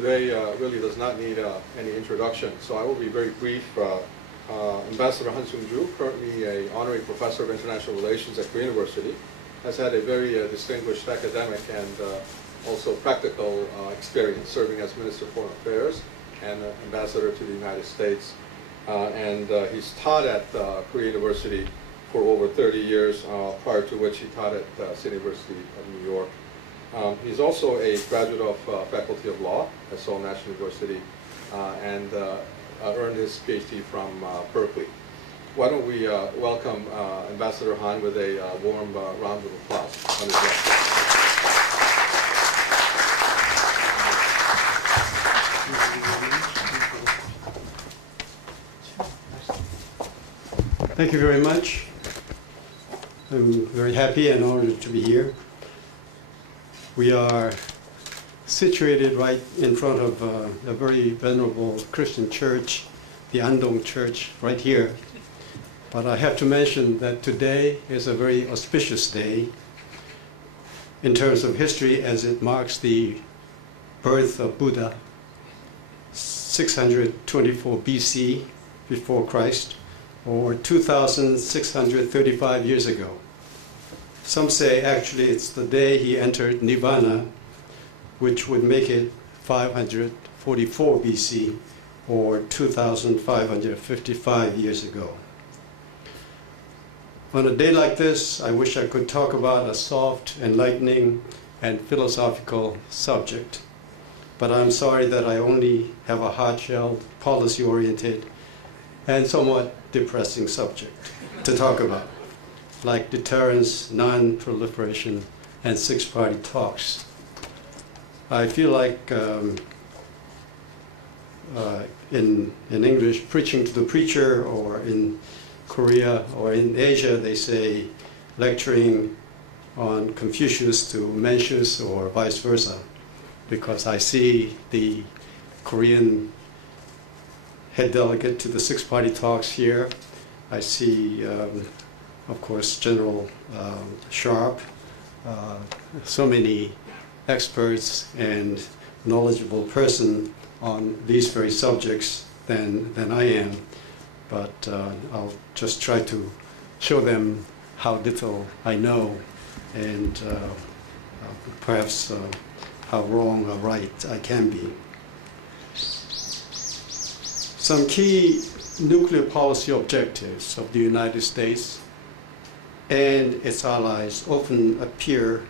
today really does not need any introduction, so I will be very brief. Ambassador Sung-Joo, currently an honorary professor of international relations at Korean University, has had a very distinguished academic and also practical experience serving as Minister of Foreign Affairs and ambassador to the United States. And he's taught at Korean University for over 30 years, prior to which he taught at Sino-U.S. of New York. He's also a graduate of Faculty of Law at Seoul National University and earned his PhD from Berkeley. Why don't we welcome Ambassador Han with a warm round of applause on his behalf. Thank you very much. I'm very happy and honored to be here. We are situated right in front of a very venerable Christian church, the Andong Church, right here. But I have to mention that today is a very auspicious day in terms of history, as it marks the birth of Buddha, 624 BC, before Christ, or 2,635 years ago. Some say actually it's the day he entered Nirvana, which would make it 544 BC, or 2,555 years ago. On a day like this, I wish I could talk about a soft, enlightening, and philosophical subject. But I'm sorry that I only have a hard-shelled, policy-oriented, and somewhat depressing subject to talk about, like deterrence, non-proliferation, and six-party talks. I feel like, in English, preaching to the preacher, or in Korea or in Asia, they say lecturing on Confucius to Mencius, or vice versa, because I see the Korean head delegate to the six-party talks here. I see, of course, General Sharp, so many experts and knowledgeable person on these very subjects than I am. But I'll just try to show them how little I know, and perhaps how wrong or right I can be. Some key nuclear policy objectives of the United States and its allies often appear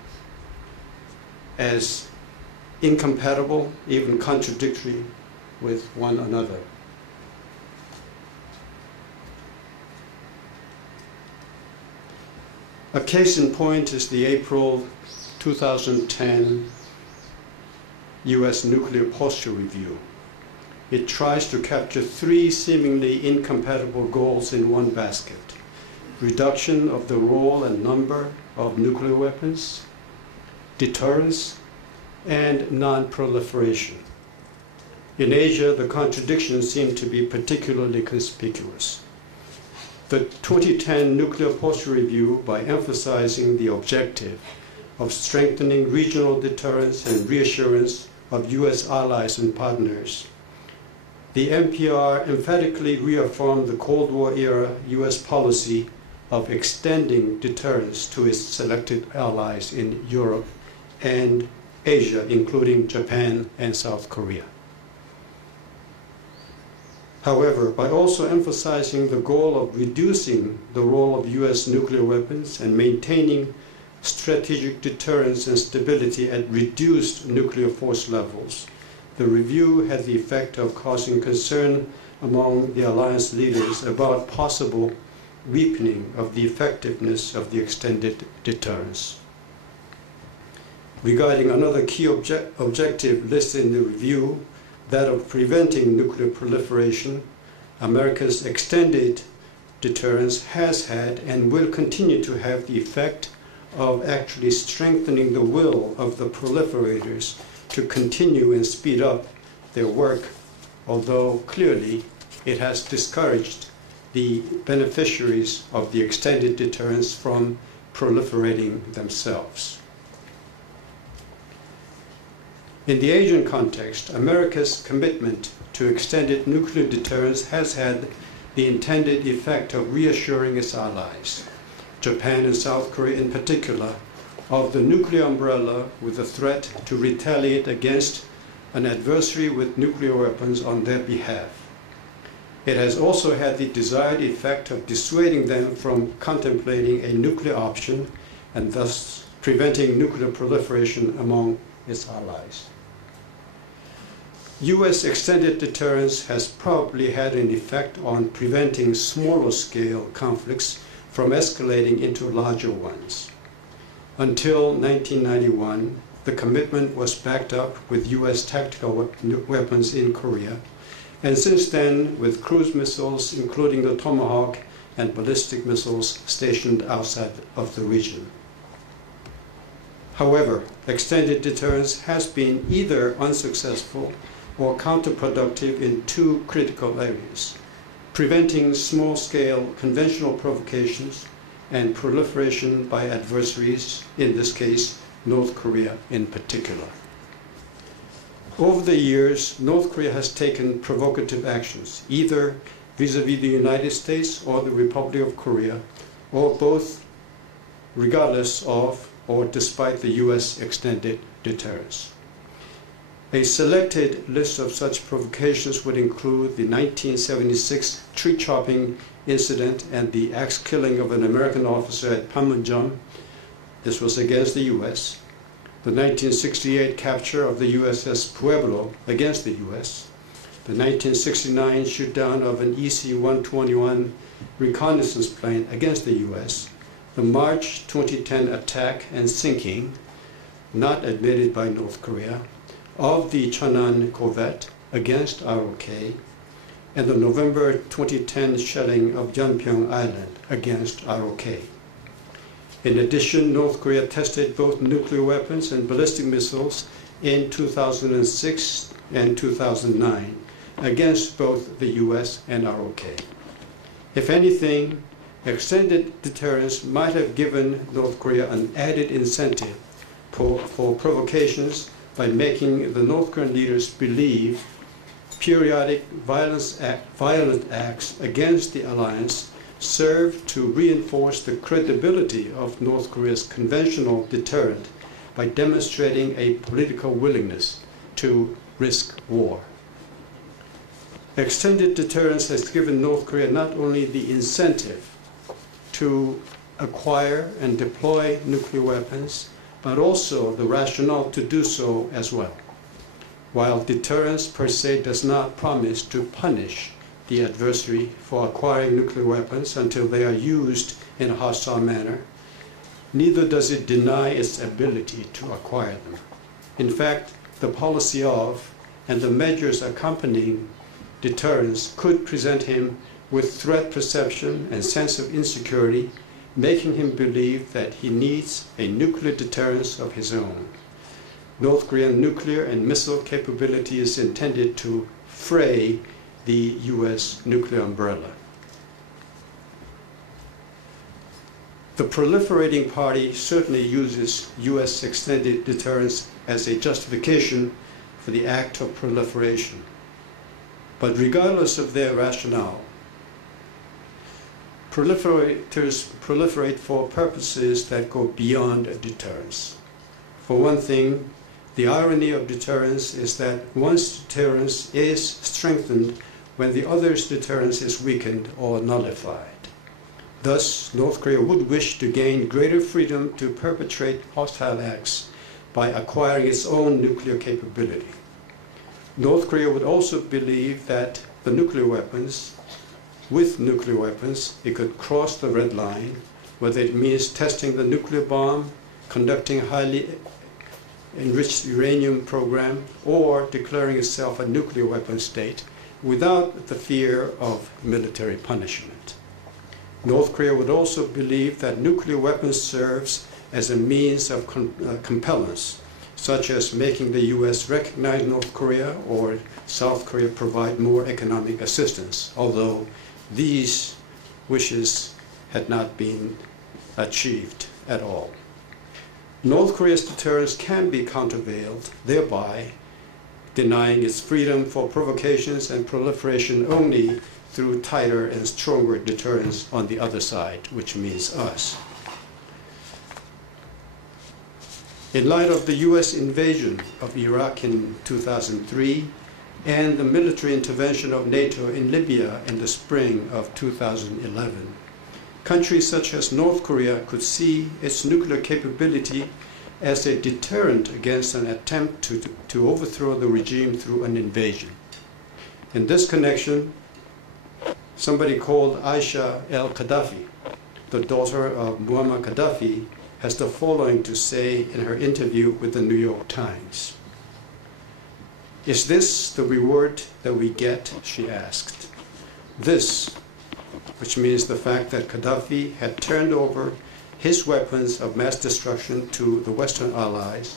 as incompatible, even contradictory with one another. A case in point is the April 2010 U.S. Nuclear Posture Review. It tries to capture three seemingly incompatible goals in one basket: reduction of the role and number of nuclear weapons, deterrence, and non-proliferation. In Asia, the contradictions seem to be particularly conspicuous. The 2010 Nuclear Posture Review, by emphasizing the objective of strengthening regional deterrence and reassurance of U.S. allies and partners, the NPR emphatically reaffirmed the Cold War-era U.S. policy of extending deterrence to its selected allies in Europe and Asia, including Japan and South Korea. However, by also emphasizing the goal of reducing the role of U.S. nuclear weapons and maintaining strategic deterrence and stability at reduced nuclear force levels, the review had the effect of causing concern among the alliance leaders about possible weakening of the effectiveness of the extended deterrence. Regarding another key objective listed in the review, that of preventing nuclear proliferation, America's extended deterrence has had and will continue to have the effect of actually strengthening the will of the proliferators to continue and speed up their work, although clearly it has discouraged the beneficiaries of the extended deterrence from proliferating themselves. In the Asian context, America's commitment to extended nuclear deterrence has had the intended effect of reassuring its allies, Japan and South Korea in particular, of the nuclear umbrella with the threat to retaliate against an adversary with nuclear weapons on their behalf. It has also had the desired effect of dissuading them from contemplating a nuclear option and thus preventing nuclear proliferation among its allies. U.S. extended deterrence has probably had an effect on preventing smaller scale conflicts from escalating into larger ones. Until 1991, the commitment was backed up with U.S. tactical weapons in Korea, and since then with cruise missiles, including the Tomahawk, and ballistic missiles stationed outside of the region. However, extended deterrence has been either unsuccessful or counterproductive in two critical areas: preventing small-scale conventional provocations and proliferation by adversaries, in this case, North Korea in particular. Over the years, North Korea has taken provocative actions, either vis-à-vis the United States or the Republic of Korea, or both, regardless of or despite the U.S. extended deterrence. A selected list of such provocations would include the 1976 tree chopping incident and the axe killing of an American officer at Panmunjom. This was against the U.S. The 1968 capture of the USS Pueblo against the U.S. The 1969 shoot-down of an EC-121 reconnaissance plane against the U.S. The March 2010 attack and sinking, not admitted by North Korea, of the Cheonan corvette against ROK, and the November 2010 shelling of Yeonpyeong Island against ROK. In addition, North Korea tested both nuclear weapons and ballistic missiles in 2006 and 2009 against both the US and ROK. If anything, extended deterrence might have given North Korea an added incentive for provocations by making the North Korean leaders believe periodic violent acts against the alliance serve to reinforce the credibility of North Korea's conventional deterrent by demonstrating a political willingness to risk war. Extended deterrence has given North Korea not only the incentive to acquire and deploy nuclear weapons, but also the rationale to do so as well. While deterrence per se does not promise to punish the adversary for acquiring nuclear weapons until they are used in a hostile manner, neither does it deny its ability to acquire them. In fact, the policy of and the measures accompanying deterrence could present him with threat perception and sense of insecurity, making him believe that he needs a nuclear deterrence of his own. North Korean nuclear and missile capability is intended to fray the U.S. nuclear umbrella. The proliferating party certainly uses U.S. extended deterrence as a justification for the act of proliferation. But regardless of their rationale, proliferators proliferate for purposes that go beyond deterrence. For one thing, the irony of deterrence is that one's deterrence is strengthened when the other's deterrence is weakened or nullified. Thus, North Korea would wish to gain greater freedom to perpetrate hostile acts by acquiring its own nuclear capability. North Korea would also believe that with nuclear weapons, it could cross the red line, whether it means testing the nuclear bomb, conducting a highly enriched uranium program, or declaring itself a nuclear weapon state without the fear of military punishment. North Korea would also believe that nuclear weapons serves as a means of compellence, such as making the U.S. recognize North Korea or South Korea provide more economic assistance, although these wishes had not been achieved at all. North Korea's deterrence can be countervailed, thereby denying its freedom for provocations and proliferation only through tighter and stronger deterrence on the other side, which means us. In light of the U.S. invasion of Iraq in 2003 and the military intervention of NATO in Libya in the spring of 2011, countries such as North Korea could see its nuclear capability as a deterrent against an attempt to overthrow the regime through an invasion. In this connection, somebody called Aisha el-Gaddafi, the daughter of Muammar Gaddafi, has the following to say in her interview with the New York Times. "Is this the reward that we get?" she asked. This, which means the fact that Gaddafi had turned over his weapons of mass destruction to the Western allies,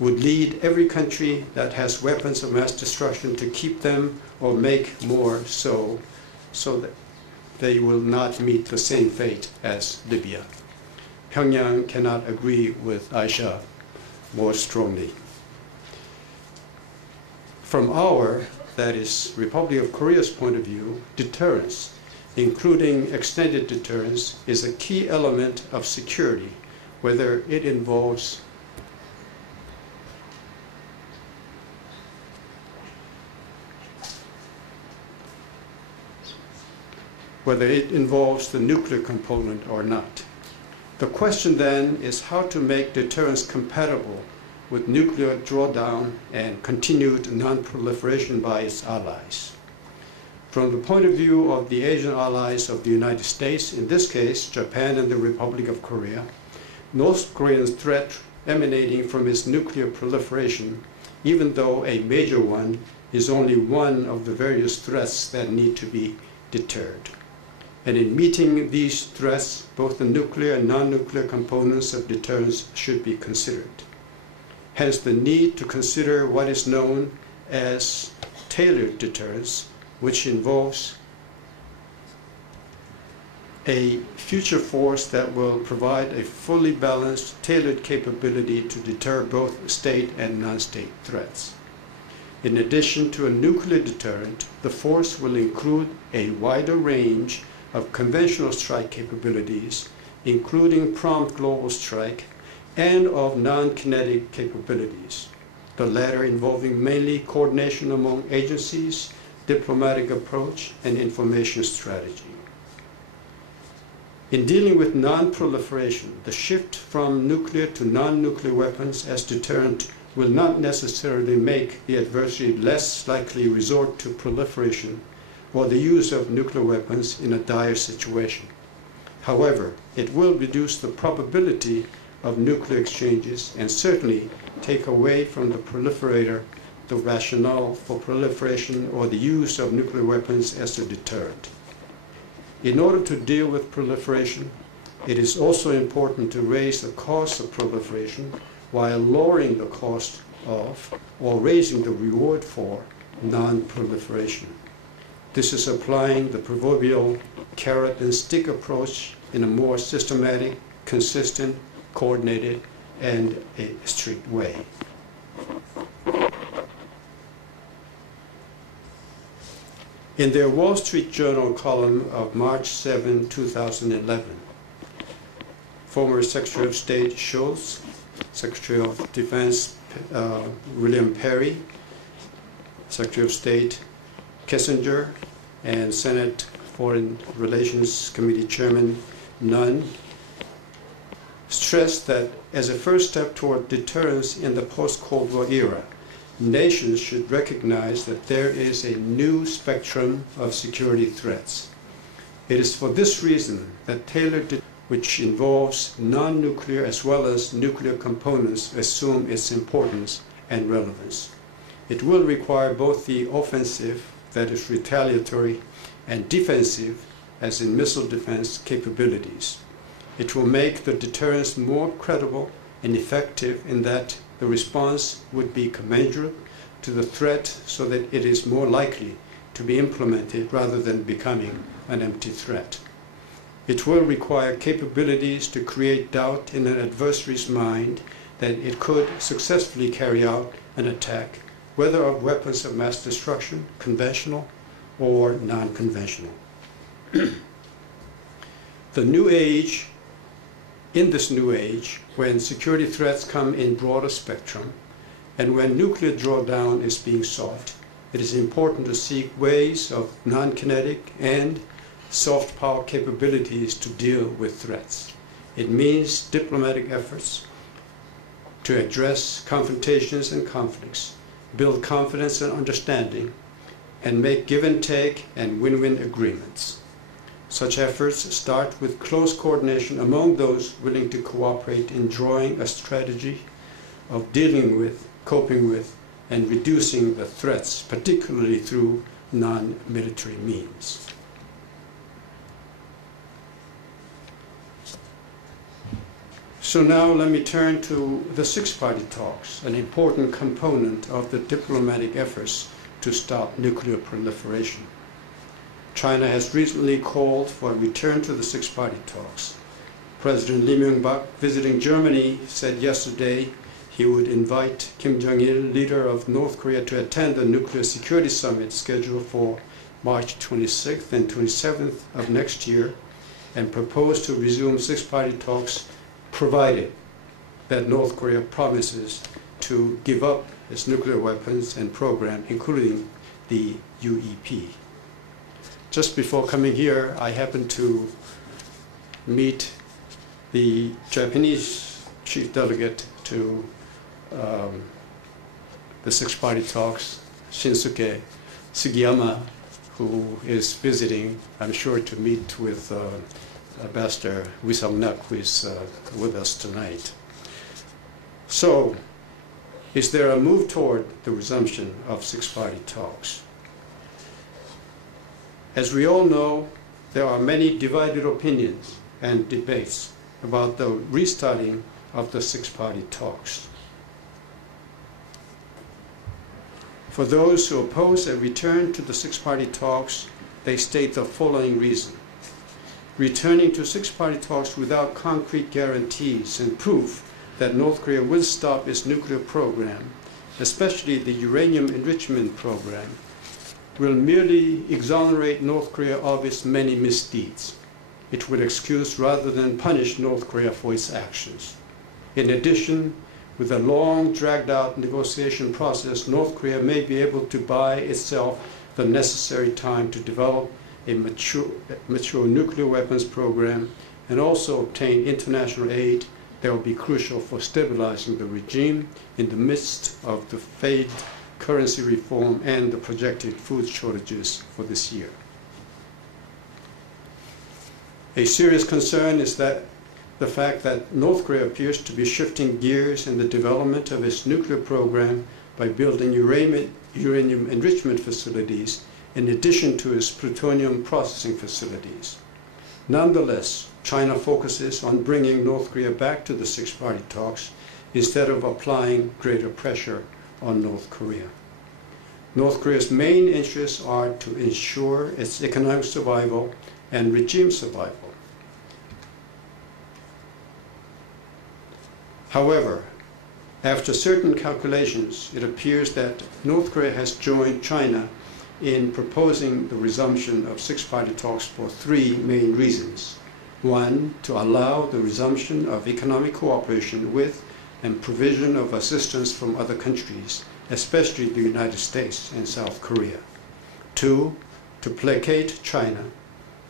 would lead every country that has weapons of mass destruction to keep them or make more so that they will not meet the same fate as Libya. Pyongyang cannot agree with Aisha more strongly. From our, that is, Republic of Korea's point of view, deterrence, including extended deterrence, is a key element of security, whether it involves the nuclear component or not. The question then is how to make deterrence compatible with nuclear drawdown and continued non-proliferation by its allies. From the point of view of the Asian allies of the United States, in this case, Japan and the Republic of Korea, North Korea's threat emanating from its nuclear proliferation, even though a major one, is only one of the various threats that need to be deterred. And in meeting these threats, both the nuclear and non-nuclear components of deterrence should be considered. Hence the need to consider what is known as tailored deterrence, which involves a future force that will provide a fully balanced, tailored capability to deter both state and non-state threats. In addition to a nuclear deterrent, the force will include a wider range of conventional strike capabilities, including prompt global strike, and of non-kinetic capabilities, the latter involving mainly coordination among agencies, diplomatic approach, and information strategy. In dealing with non-proliferation, the shift from nuclear to non-nuclear weapons as deterrent will not necessarily make the adversary less likely resort to proliferation or the use of nuclear weapons in a dire situation. However, it will reduce the probability of nuclear exchanges and certainly take away from the proliferator the rationale for proliferation or the use of nuclear weapons as a deterrent. In order to deal with proliferation, it is also important to raise the cost of proliferation while lowering the cost of or raising the reward for non-proliferation. This is applying the proverbial carrot and stick approach in a more systematic, consistent, coordinated, and a strict way. In their Wall Street Journal column of March 7, 2011, former Secretary of State Schultz, Secretary of Defense William Perry, Secretary of State Kissinger, and Senate Foreign Relations Committee Chairman Nunn stressed that as a first step toward deterrence in the post-Cold War era, nations should recognize that there is a new spectrum of security threats. It is for this reason that tailored, which involves non-nuclear as well as nuclear components, assume its importance and relevance. It will require both the offensive, that is retaliatory, and defensive, as in missile defense, capabilities. It will make the deterrence more credible and effective in that the response would be commensurate to the threat so that it is more likely to be implemented rather than becoming an empty threat. It will require capabilities to create doubt in an adversary's mind that it could successfully carry out an attack, whether of weapons of mass destruction, conventional or non-conventional. The new age, in this new age, when security threats come in broader spectrum, and when nuclear drawdown is being sought, it is important to seek ways of non-kinetic and soft power capabilities to deal with threats. It means diplomatic efforts to address confrontations and conflicts, build confidence and understanding, and make give and take and win-win agreements. Such efforts start with close coordination among those willing to cooperate in drawing a strategy of dealing with, coping with, and reducing the threats, particularly through non-military means. So now let me turn to the six-party talks, an important component of the diplomatic efforts to stop nuclear proliferation. China has recently called for a return to the six-party talks. President Lee Myung-bak, visiting Germany, said yesterday he would invite Kim Jong-il, leader of North Korea, to attend the Nuclear Security Summit scheduled for March 26th and 27th of next year, and propose to resume six-party talks provided that North Korea promises to give up its nuclear weapons and program, including the UEP. Just before coming here, I happened to meet the Japanese chief delegate to the six-party talks, Shinsuke Sugiyama, who is visiting, I'm sure, to meet with Ambassador Wee Sung-nak, who is with us tonight. So, is there a move toward the resumption of six-party talks? As we all know, there are many divided opinions and debates about the restarting of the six-party talks. For those who oppose a return to the six-party talks, they state the following reason. Returning to six-party talks without concrete guarantees and proof that North Korea will stop its nuclear program, especially the uranium enrichment program, will merely exonerate North Korea of its many misdeeds. It will excuse rather than punish North Korea for its actions. In addition, with a long, dragged-out negotiation process, North Korea may be able to buy itself the necessary time to develop a mature nuclear weapons program and also obtain international aid that will be crucial for stabilizing the regime in the midst of the failed currency reform and the projected food shortages for this year. A serious concern is that the fact that North Korea appears to be shifting gears in the development of its nuclear program by building uranium enrichment facilities in addition to its plutonium processing facilities. Nonetheless, China focuses on bringing North Korea back to the six-party talks instead of applying greater pressure on North Korea. North Korea's main interests are to ensure its economic survival and regime survival. However, after certain calculations, it appears that North Korea has joined China in proposing the resumption of six-party talks for three main reasons. One, to allow the resumption of economic cooperation with and provision of assistance from other countries, especially the United States and South Korea. Two, to placate China.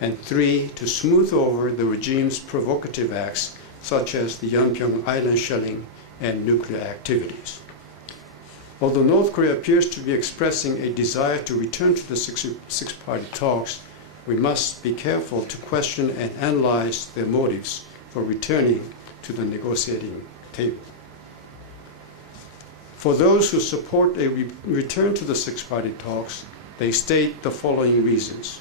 And three, to smooth over the regime's provocative acts, such as the Yeonpyeong island shelling and nuclear activities. Although North Korea appears to be expressing a desire to return to the six-party talks, we must be careful to question and analyze their motives for returning to the negotiating table. For those who support a return to the six-party talks, they state the following reasons.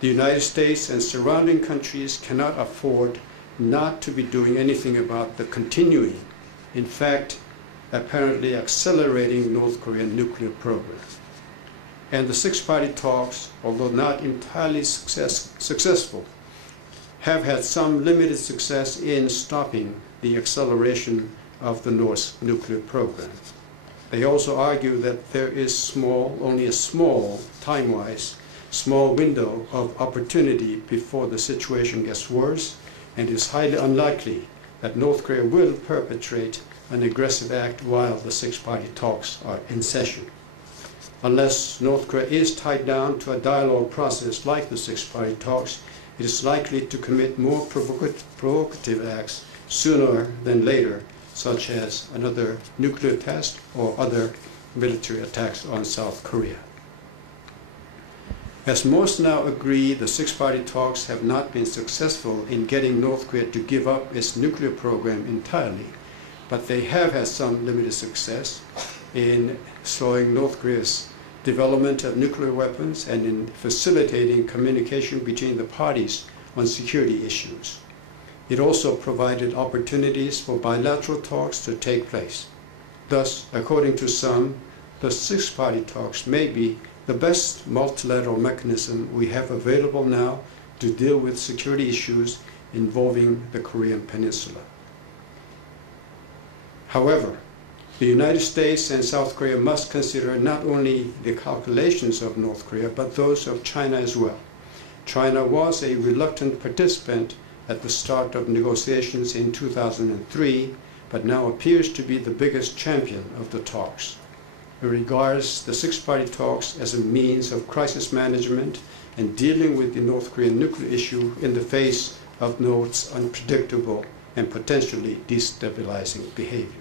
The United States and surrounding countries cannot afford not to be doing anything about the continuing, in fact, apparently accelerating North Korean nuclear program. And the six-party talks, although not entirely successful, have had some limited success in stopping the acceleration of the North's nuclear program. They also argue that there is only a small, time-wise, small window of opportunity before the situation gets worse, and it is highly unlikely that North Korea will perpetrate an aggressive act while the six-party talks are in session. Unless North Korea is tied down to a dialogue process like the six-party talks, it is likely to commit more provocative acts sooner than later, such as another nuclear test or other military attacks on South Korea. As most now agree, the six-party talks have not been successful in getting North Korea to give up its nuclear program entirely, but they have had some limited success in slowing North Korea's development of nuclear weapons and in facilitating communication between the parties on security issues. It also provided opportunities for bilateral talks to take place. Thus, according to some, the six-party talks may be the best multilateral mechanism we have available now to deal with security issues involving the Korean Peninsula. However, the United States and South Korea must consider not only the calculations of North Korea, but those of China as well. China was a reluctant participant at the start of negotiations in 2003, but now appears to be the biggest champion of the talks. It regards the six-party talks as a means of crisis management and dealing with the North Korean nuclear issue in the face of North's unpredictable and potentially destabilizing behavior.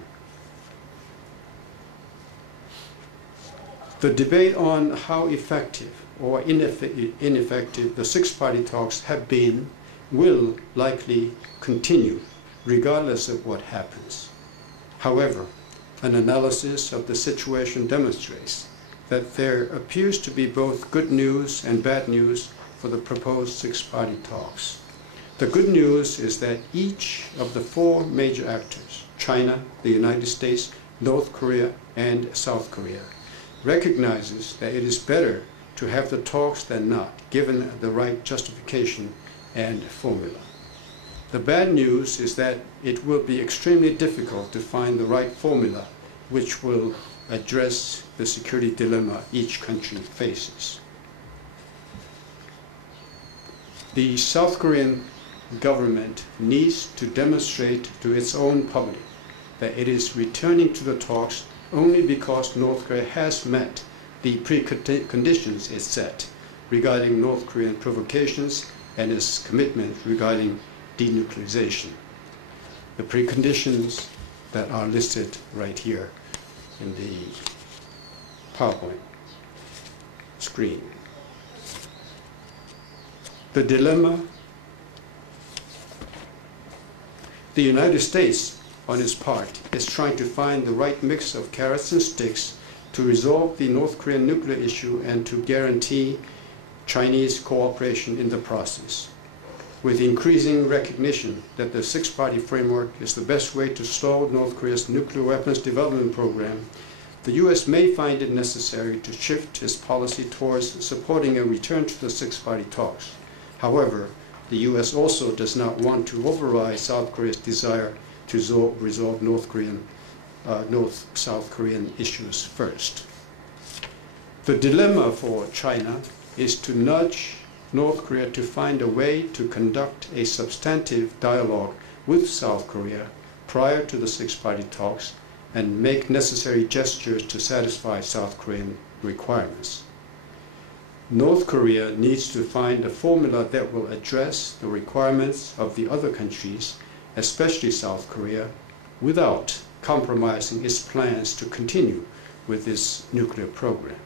The debate on how effective or ineffective the six-party talks have been will likely continue regardless of what happens. However, an analysis of the situation demonstrates that there appears to be both good news and bad news for the proposed six-party talks. The good news is that each of the four major actors, China, the United States, North Korea, and South Korea, recognizes that it is better to have the talks than not, given the right justification and formula. The bad news is that it will be extremely difficult to find the right formula which will address the security dilemma each country faces. The South Korean government needs to demonstrate to its own public that it is returning to the talks only because North Korea has met the preconditions it set regarding North Korean provocations and its commitment regarding denuclearization. The preconditions that are listed right here in the PowerPoint screen. The dilemma: the United States, on its part, is trying to find the right mix of carrots and sticks to resolve the North Korean nuclear issue and to guarantee Chinese cooperation in the process. With increasing recognition that the six-party framework is the best way to slow North Korea's nuclear weapons development program, the U.S. may find it necessary to shift its policy towards supporting a return to the six-party talks. However, the U.S. also does not want to override South Korea's desire to resolve North-South Korean issues first. The dilemma for China is to nudge North Korea to find a way to conduct a substantive dialogue with South Korea prior to the six-party talks and make necessary gestures to satisfy South Korean requirements. North Korea needs to find a formula that will address the requirements of the other countries, especially South Korea, without compromising its plans to continue with its nuclear program.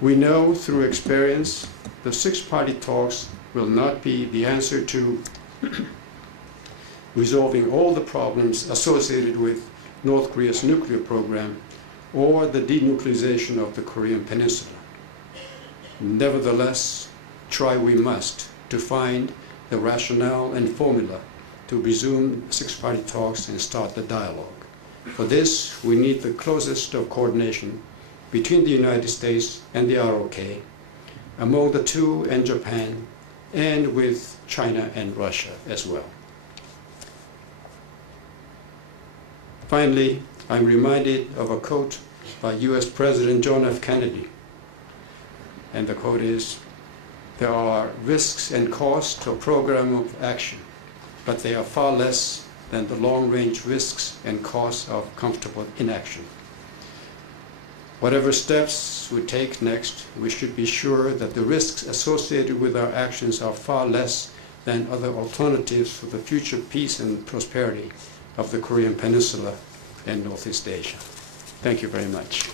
We know through experience the six-party talks will not be the answer to resolving all the problems associated with North Korea's nuclear program or the denuclearization of the Korean Peninsula. Nevertheless, try we must to find the rationale and formula to resume six-party talks and start the dialogue. For this, we need the closest of coordination between the United States and the ROK, among the two and Japan, and with China and Russia as well. Finally, I'm reminded of a quote by US President John F. Kennedy. And the quote is, "There are risks and costs to a program of action, but they are far less than the long-range risks and costs of comfortable inaction." Whatever steps we take next, we should be sure that the risks associated with our actions are far less than other alternatives for the future peace and prosperity of the Korean Peninsula and Northeast Asia. Thank you very much.